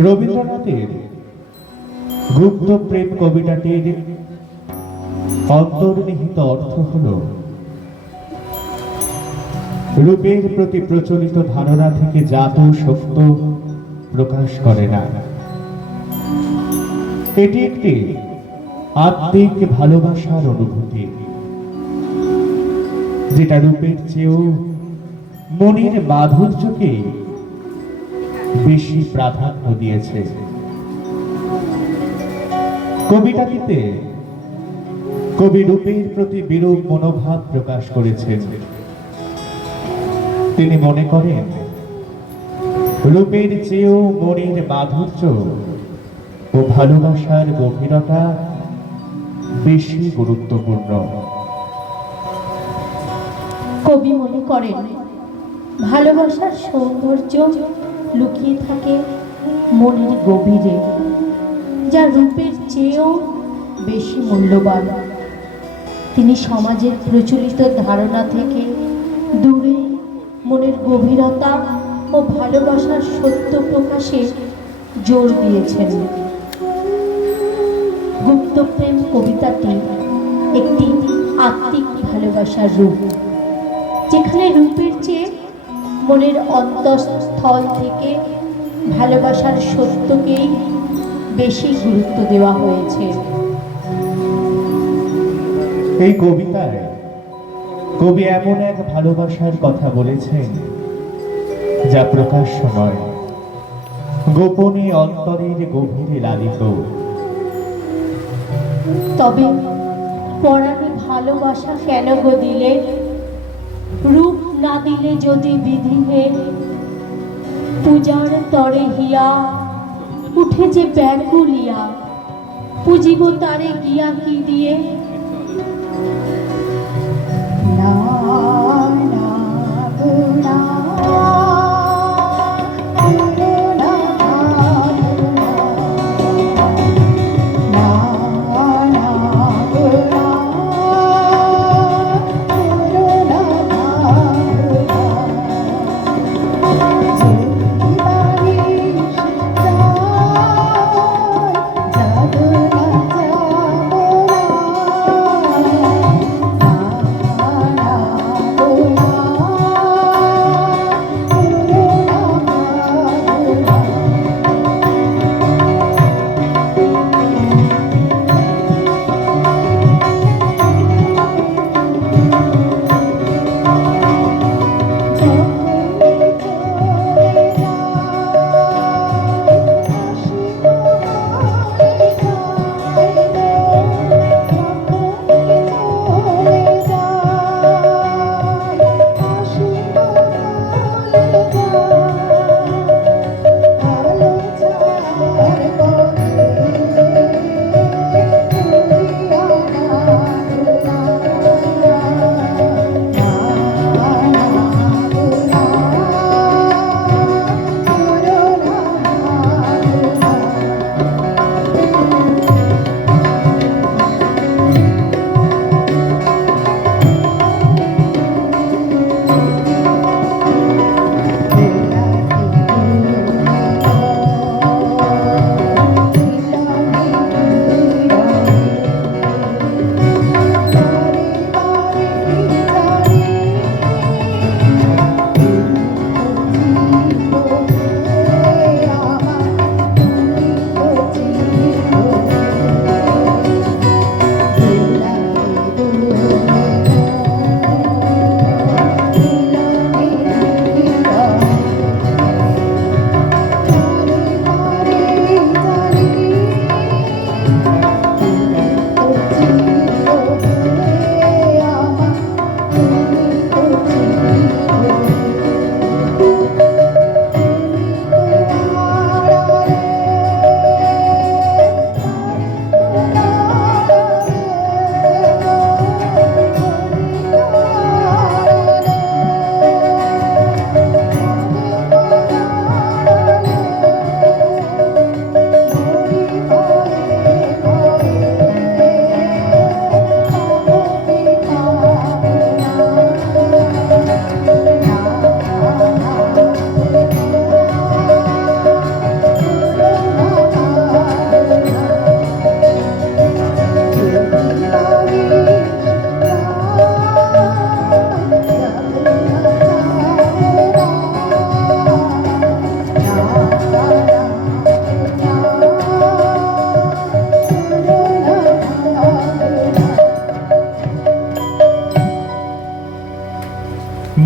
রবীন্দ্রনাথের গুপ্ত প্রেম কবিতাটির অন্তর্নিহিত অর্থ হল রূপের প্রতি প্রচলিত ধারণা থেকে জাত সত্য প্রকাশ করে না। এটি একটি আত্মিক ভালোবাসার অনুভূতি, যেটা রূপের চেয়েও মনের মাধুর্যকে বেশি প্রাধান্য দিয়েছে। কবিতাটিতে কবি রূপের প্রতি বিরূপ মনোভাব প্রকাশ করেছেন। তিনি মনে করেন রূপের চেয়েও মনের মাধুর্য ও ভালোবাসার গভীরতা বেশি গুরুত্বপূর্ণ। কবি মনে করেন ভালোবাসার সৌন্দর্য লুকিয়ে থাকে মনের গভীরে, যা রূপের চেয়েও বেশি মূল্যবান। তিনি সমাজের প্রচলিত ধারণা থেকে দূরে মনের গভীরতা ও ভালোবাসার সত্য প্রকাশে জোর দিয়েছেন। গুপ্তপ্রেম কবিতাটি একটি আত্মিক ভালোবাসার রূপ, যেখানে রূপের চেয়ে মনের অন্তঃস্থল থেকে ভালোবাসার সত্যকেই বেশি গুরুত্ব দেওয়া হয়েছে। এই কবিতায় কবি এমন এক ভালোবাসার কথা বলেছেন যা প্রকাশ্য নয়, গোপনে অন্তরের গভীরে লালিত। তবে পরাণে ভালোবাসা কেন গো দিলে, রূপ না দিলে যদি বিধিহে, পূজার তরে হিয়া উঠে যে ব্যাকুলিয়া, পুজিব তারে গিয়া কি দিয়ে। না না গো না,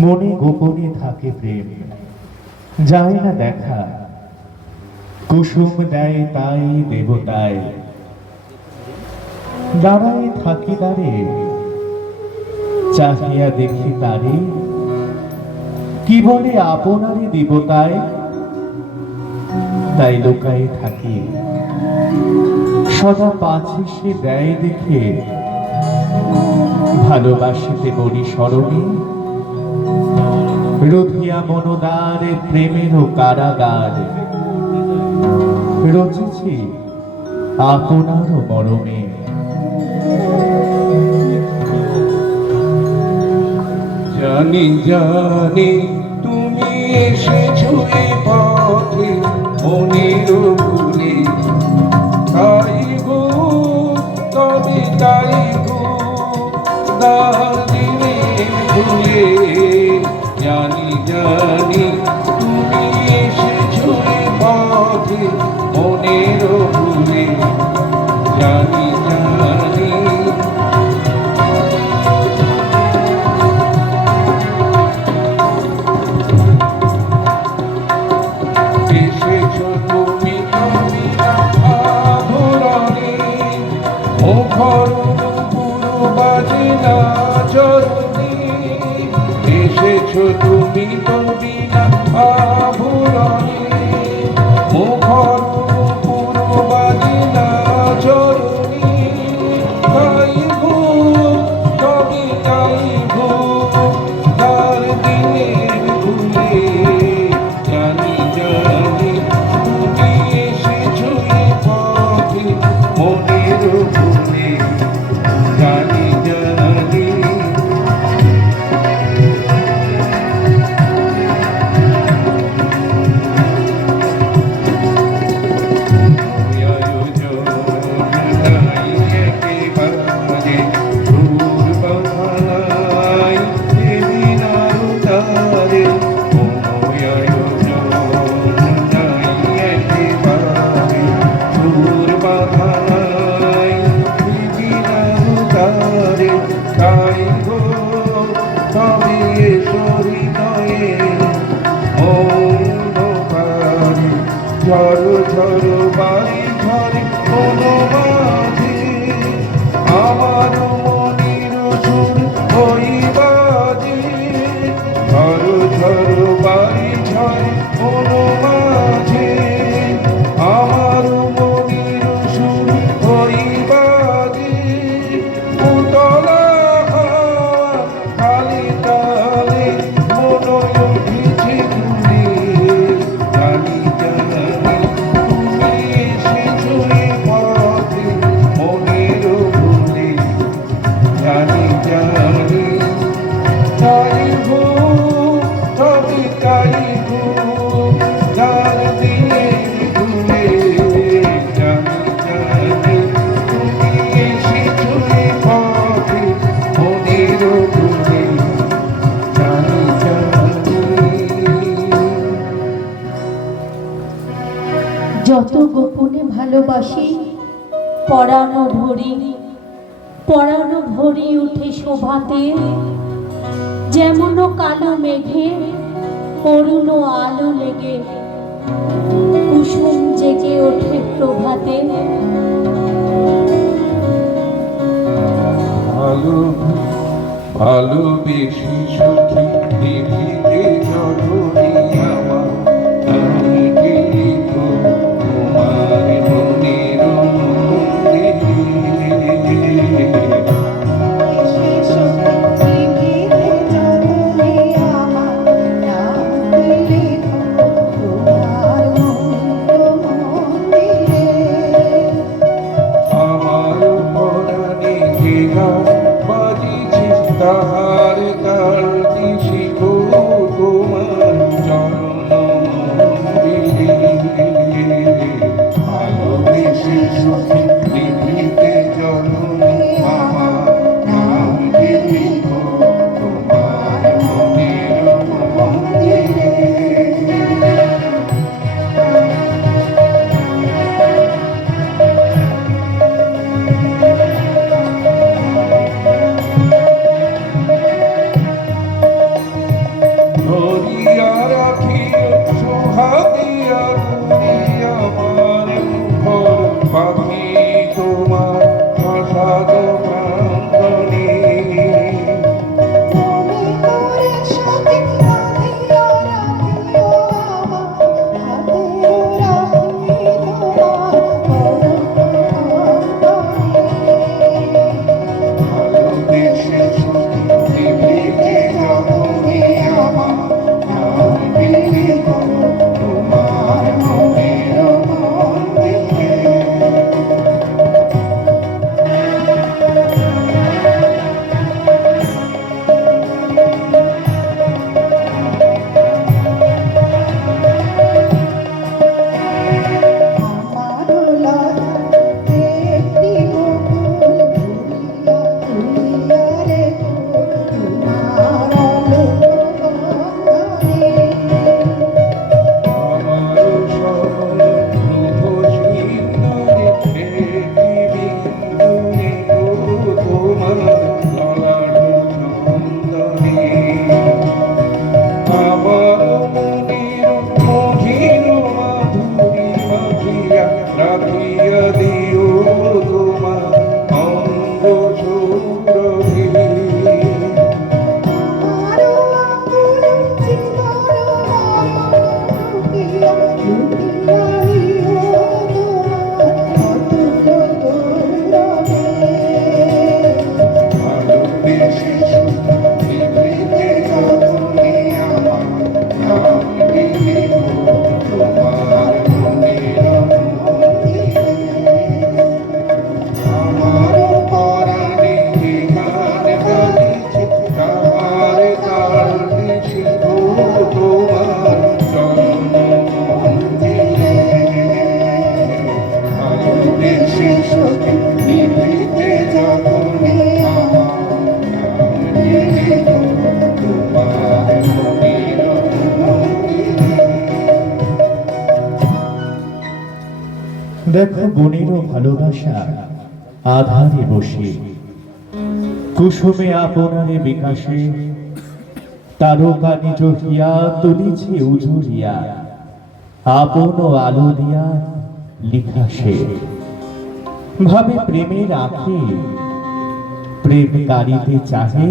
মনে গোপনে থাকে প্রেম, যায় না দেখা, কুসুম দেয় তাই দেবতায়। দাঁড়ায় থাকি দাঁড়ে, চাহিয়া দেখি তারে, কি বলে আপনারে দেবতায়। তাই লোকায় থাকি, সদা পাছে সে দেয় দেখে, ভালোবাসিতে বলি স্মরণে, রুধিয়া মনোদার প্রেমেরও কারাগার, রচেছি আপনার মরমে। জানি জানি তুমি এসেছো এ পথে মনের ভুলে, তাই গো তবে তাই গো দার্জিলিং ভুলে। জানি জানি তুমি এসেছো এ পথে মনের ভুলে, জানি জানি এসেছো তুমি কবিতা আধুরানি, মুখর পুরো বাজে না চরণি। এসেছো তুমি কবিতা আধুরানি, মুখর পুরো বাজে না চরণি। তাই গো তবে তাই গো দার্জিলিং ভুলে, জানি জানি তুমি এসেছো এ পথে মনের ভুলে, জানি জানি ঝড় ঝড় বাড়ি ঝড়ে কোনো মাঝে আমার মনির সুর ওই বাজে। ঝড় ঝড় বাড়ি ঝড়ে কোনো মাঝে আমার মনির সুর ওই বাজে। উতলা খালি তালে মনে উঠেছে তুলে, জানি জানি তুমি এসেছো এ পথে মনের ভুলে, জানি জানি তাই গো তবে তাই গো দার্জিলিং ভুলে, জানি জানি তুমি এসেছো এ পথে মনের ভুলে, জানি জানি। যত গোপনে ভালোবাসি পরানো ভরি, পরানো ভরি উঠে শোভাতে, যেমন কালো মেঘে অরুণ আলো লেগে কুসুম জেগে ওঠে প্রভাতে। ভালো ভালোবেসে সুখী দেখিতে জননী আমার, আমি গেলি তো তোমার মনের আমার পরাণে যে গান বাজিছে তাহার কাল দেখো বনেরও ভালোবাসা আধারে বসে, কুসুমে আপনারে বিকাশে, তারকা নিজ হিয়া তুলিছে উজুরিয়া, আপন আলো দিয়া লিখাসে। ভাবে প্রেমের আঁখে প্রেম কারিতে চাহে,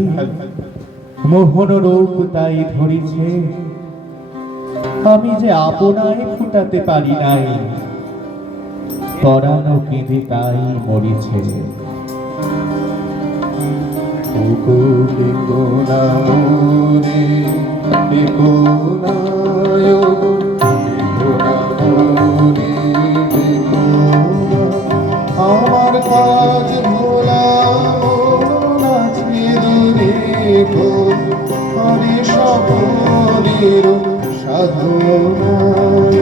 মোহন রূপ তাই ধরেছে, আমি যে আপনায় ফুটাতে পারি নাই, পরানো কেঁদে তাই মরিছে। আমার কাজ ভোলা হরে সকলের সাধনায়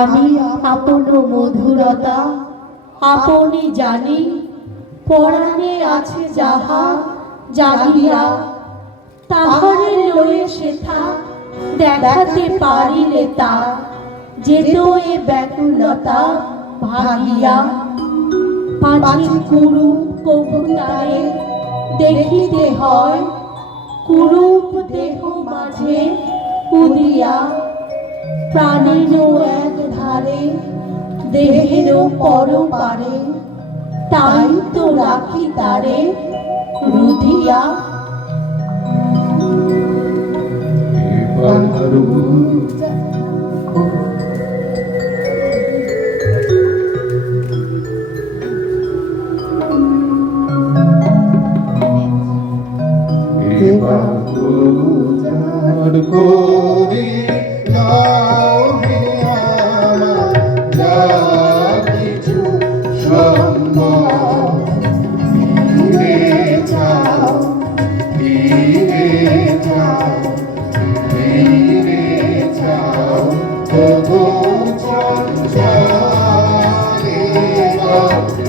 আমি আপন মধুরতা আপনি জানি, পরাণে আছে যাহা জাগিয়া, তাহারে লয়ে সেথা দেখাতে পারিলে তা, যেত এ ব্যাকুলতা ভাগিয়া। পাছি কুরূপ কবুতারে দেখিতে হয়, কুরূপ দেহ মাঝে উদিয়া, প্রাণেরও এক ধারে দেহেরও পর পারে, তাই তো রাখি তারে রুধিয়া। করে নাও হে আমার যা কিছু সম্ভব, ফিরে যাও, ফিরে যাও, ফিরে যাও, ওগো চঞ্চলে বাবু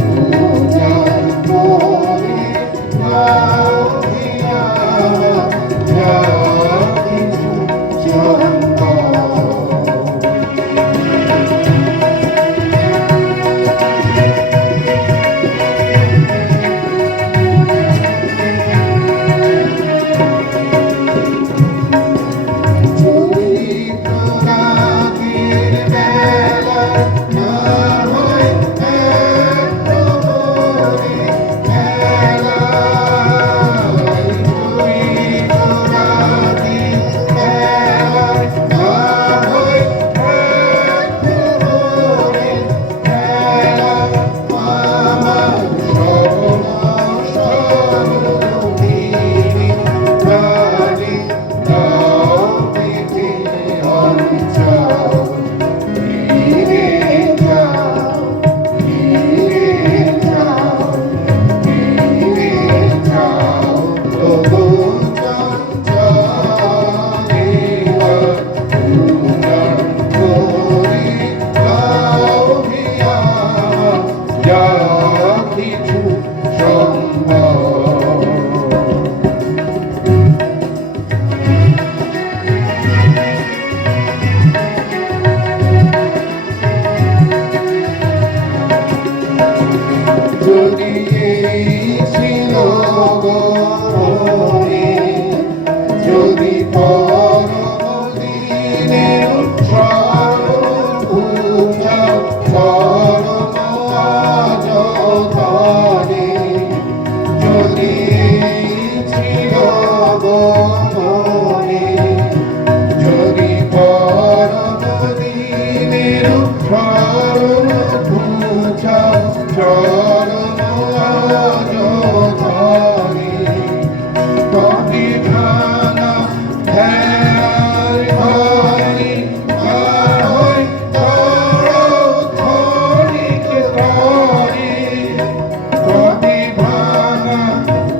চরণ অযোধারি কবি ভাঙা ধ্যার হরি হরি ধরিক ধরি কবি ভাঙা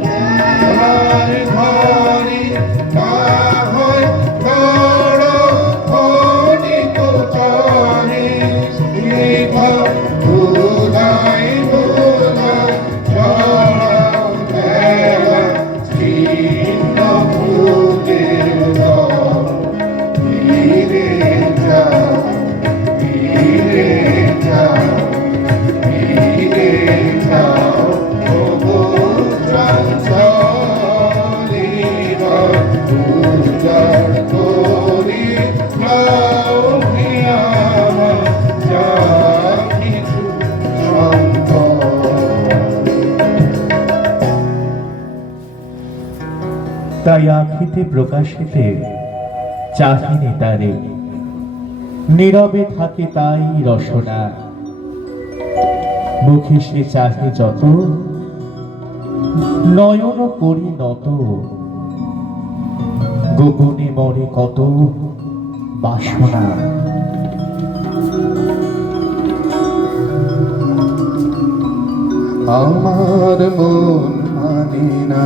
ধ্যার হরি হরি ধরিক ধরি বুলাই বুলাই চরণ মেলা চিহ্ন ভুলের ধীরে যাও ধীরে যাও ধীরে যাও চঞ্চলির উজ্জ্বল করি যা কিছু তাই আখিতে প্রকাশিতে চাহিনি তারে, নীরবে থাকে তাই রসনা। মুখে সে চাহে যত, নয়ন করি নত, গোপনে মরে কত বাসনা। আমার মন মানে না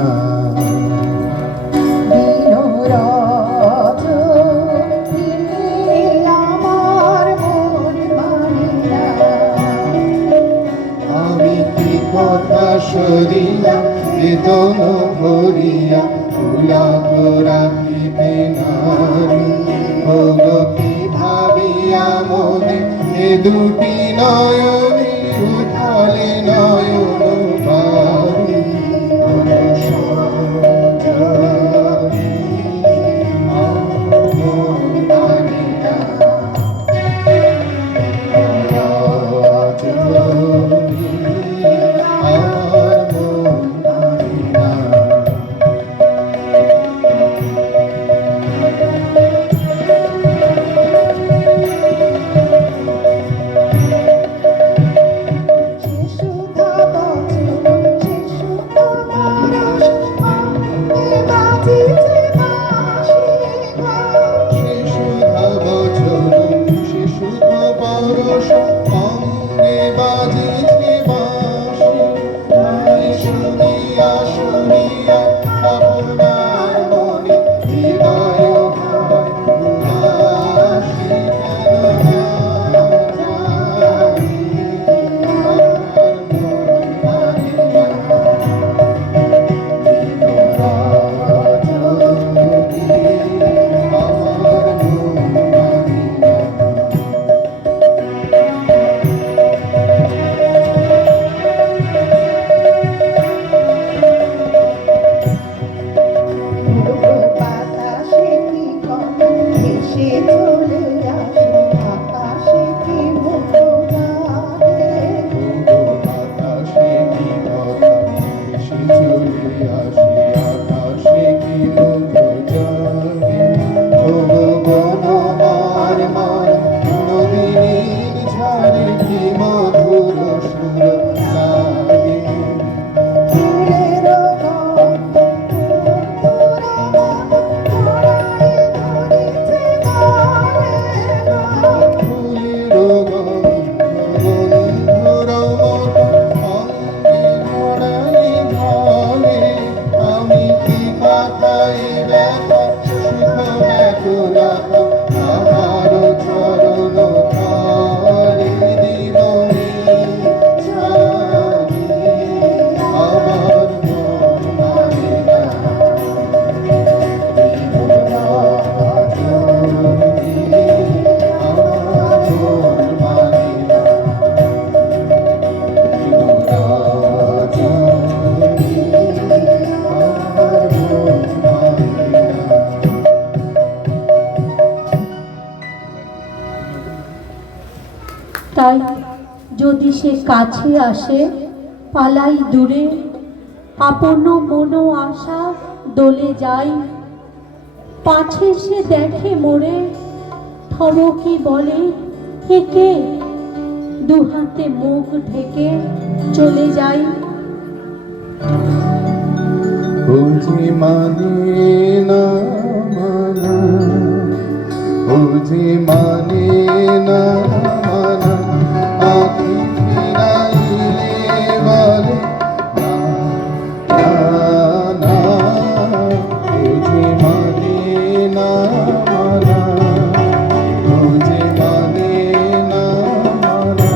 আমি কি কথা সরিয়া বেদন ভরিয়া ফুলাব রাখিতে নারী ভগতি ভাবিয়া মনে এ দুটি নয়নে উঠালে নয়ন বাড়ি তাই যদি সে কাছে আসে পালাই দূরে, আপন মন আশা দোলে যাই, পাছে সে দেখে মোরে থমকি বলে একে, দুহাতে মুখ ঢেকে চলে যাই। ও যে মানে না মানা, ও যে মানে না মানা, আখি ফিরাইলে বলে না না না। ও যে মানে না মানা, ও যে মানে না মানা।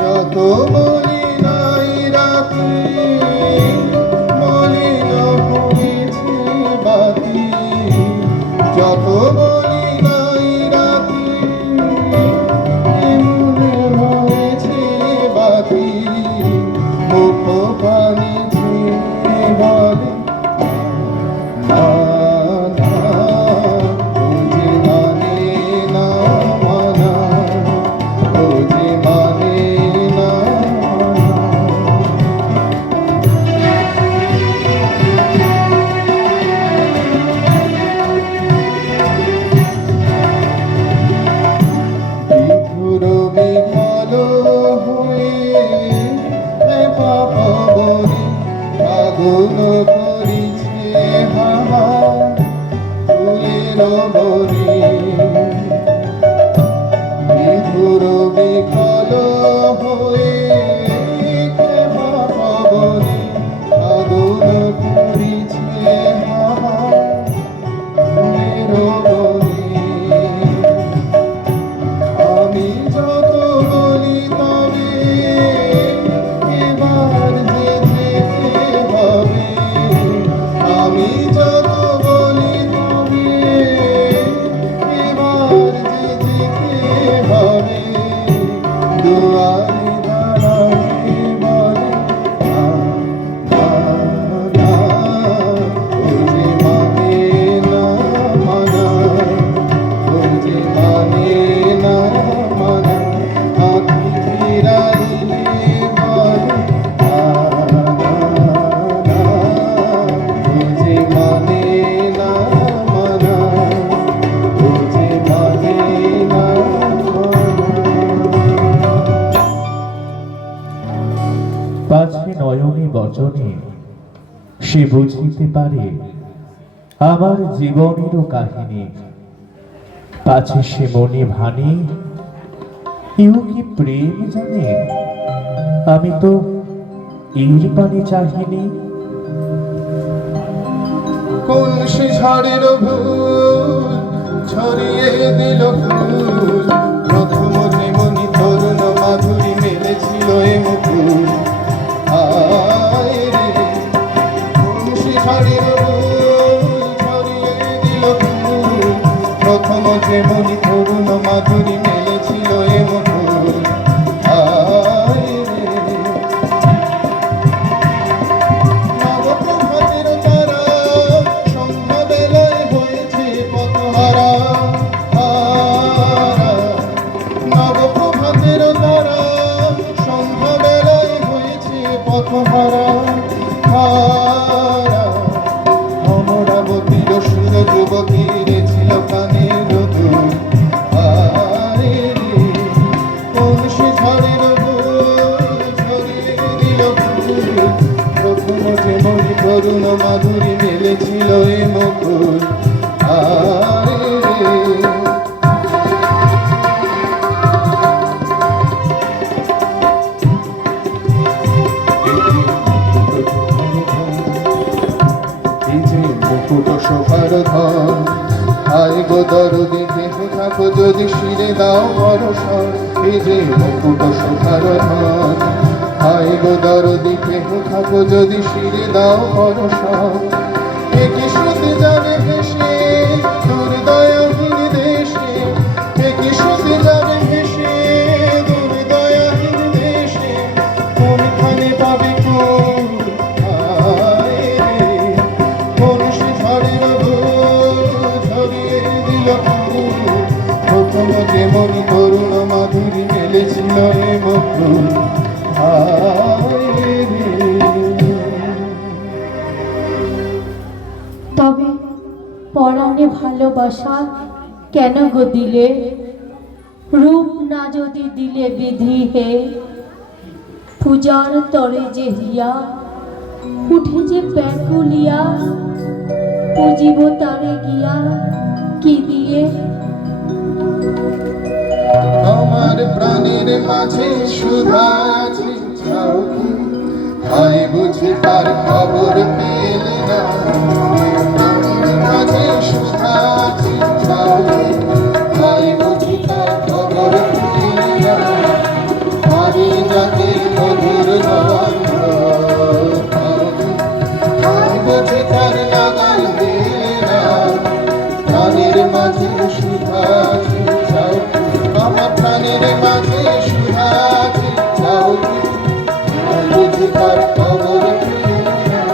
যত বলি নাই রাতে, মলিন হয়েছে বাতি। যত বলি নাই রাতে, এমনে হয়েছে বাতি। মুখ পানি ছেড়ে বলে না না। ও যে মানে না মানা, ও যে মানে না মানা। বিধুর বিফল হয়ে একা পাবনি, আগুন করিছে হাওয়া ফুলের বনে। বিধুর বিফল হয়ে একা পাবনি, আগুন করিছে হাওয়া ফুলের বনে। আমি যত বলি তবে এবার যে যেতে হবে। আমি যত বলি তবে এবার যে যেতে হবে। দুয়ারে দাঁড়াই বলে না না না। ও যে মানে না মানা, ও যে মানে না মানা, আখি ফিরাইলে বলে না না না। ও যে মানে না মানা, ও যে মানে না মানা। পাছে নয়নে বচনে সে বুঝিতে পারে আমার জীবনেরও কাহিনী। পাছে সে মনে ভানে ইউ কি প্রেম জানে, আমি তো এর পানে চাহিনি। কোন সে ঝড়ের ভুল ছড়িয়ে দিল ফুল। প্রথম যেমনি তরুণ মাধুরী মেলেছিল এ মুকুল। আয় রে কোন সে ঝড়ের ভুল ছড়িয়ে দিল ফুল। প্রথম যেমনি তরুণ মাধুরী মেলেছিল এ মুকুল। আয় রে নবপ্রভাতের তারা সন্ধ্যাবেলায় হয়েছে পথহারা। নবপ্রভাতের তারা সন্ধ্যাবেলায় হয়েছে পথহারা। অমরাবতীর সুর যুবতীর ছিল কানের নতুন। আরে রে কোন সে ঝড়ের ভুল ছড়িয়ে দিল ফুল। প্রথম যেমন করুণ মাধুরী মেলেছিল এ মুকুল। আরে রে এই যে মুকুট শোভার ধন, আয় গো দরদে দেহ থাকো যদি শিরে দাও পরশন। এই যে মুকুট শোভার ধন, আয় গো দরদে দেহ থাকো যদি শিরে দাও পরশন। একি শুতে যাবে ভেসে দূর দয়াহীন দেশে, একি শুতে যাবে ভেসে দূর দয়াহীন দেশে। কোনখানে পাবে কুল? আয় রে কোন সে ঝড়ের ভুল ছড়িয়ে দিল ফুল। প্রথম যেমনি করুণ মাধুরী মেলেছিল এ মুকুল। আয় রে তবে পরাণে ভালোবাসা কেন গো দিলে? রূপ না যদি দিলে বিধি হে, পূজার তরে যে হিয়া উঠে যে ব্যাকুলিয়া, পুজিব তারে গিয়া কি দিয়ে? আমার প্রাণের মাঝে সুধা আছে চাও কি? হয় বুঝি তার খবর পেলে না? প্রাণের মাঝে সুধা আছে চাও কি? হয় বুঝি তার খবর পেলে না? আমি যাকে মধুর গন্ধ পাও কি? হয় বুঝি তার নাগাল পেলে না? প্রাণের মাঝে সুধা আছে চাও কি? আমার প্রাণের মাঝে সুধা আছে চাও কি? বুঝি তার খবর পেলে না?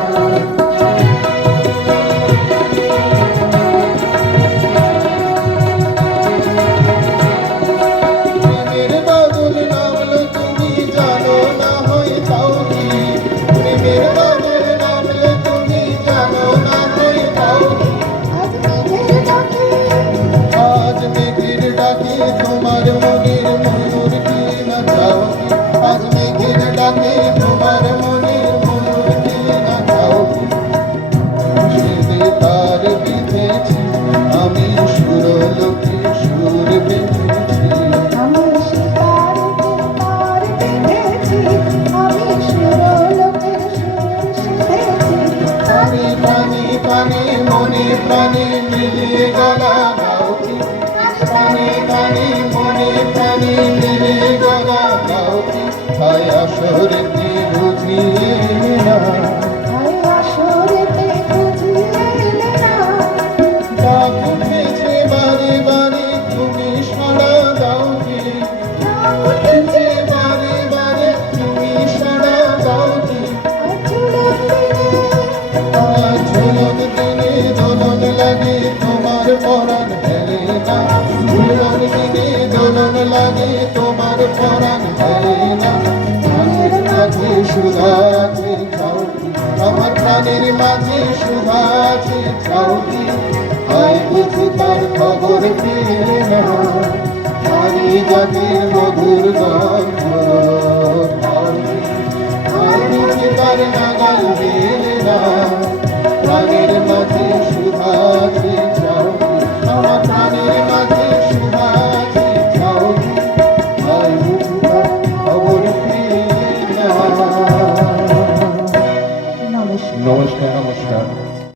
প্রেমের বাদল নামলো তুমি জানো না হয় পাও কি? প্রেমের বাদল নামলো তুমি জানো না হয় পাও কি? আজ মেঘের ডাকে তোমার মনের ময়ূর কি না চাও কি? আজ মেঘের ডাকে তোমার মনের ময়ূর কি না চাও কি? সেদে তার বিঁধেছি আমি সুরলোকে সুর বেঁধেছি। আমি শিকার তোমার বেঁধেছি, আমি সুরলোকের সুর শিখেছি। আমি প্রাণে প্রাণে মনে প্রাণে মিলিয়ে গলা গাও কি? প্রাণে প্রাণে মনে প্রাণে মিলিয়ে গলা গাও কি? হায় আসরেতে বুঝিয়ে না, হায় আসরেতে বুঝিয়ে এলে না। ডাক উঠেছে বারে বারে তুমি সাড়া দাও কি? ডাক উঠেছে বারে বারে তুমি সাড়া দাও কি? ঝুলন দিনে, আমার ঝুলন দিনে দোলন লাগে তোমার পরাণ হেলে না। ঝুলন দিনে দোলন লাগে তোমার পরাণ হেলে না। প্রাণের মাঝে সুধা আছে চাও কি? আমার প্রাণের মাঝে সুধা আছে চাও কি? হয় বুঝি তার খবর পেলে না? পানি জাতির মধুর গন্ধ পাও কি? হয় বুঝি তার নাগাল পেলে না? প্রাণের মাঝে সুধা আছে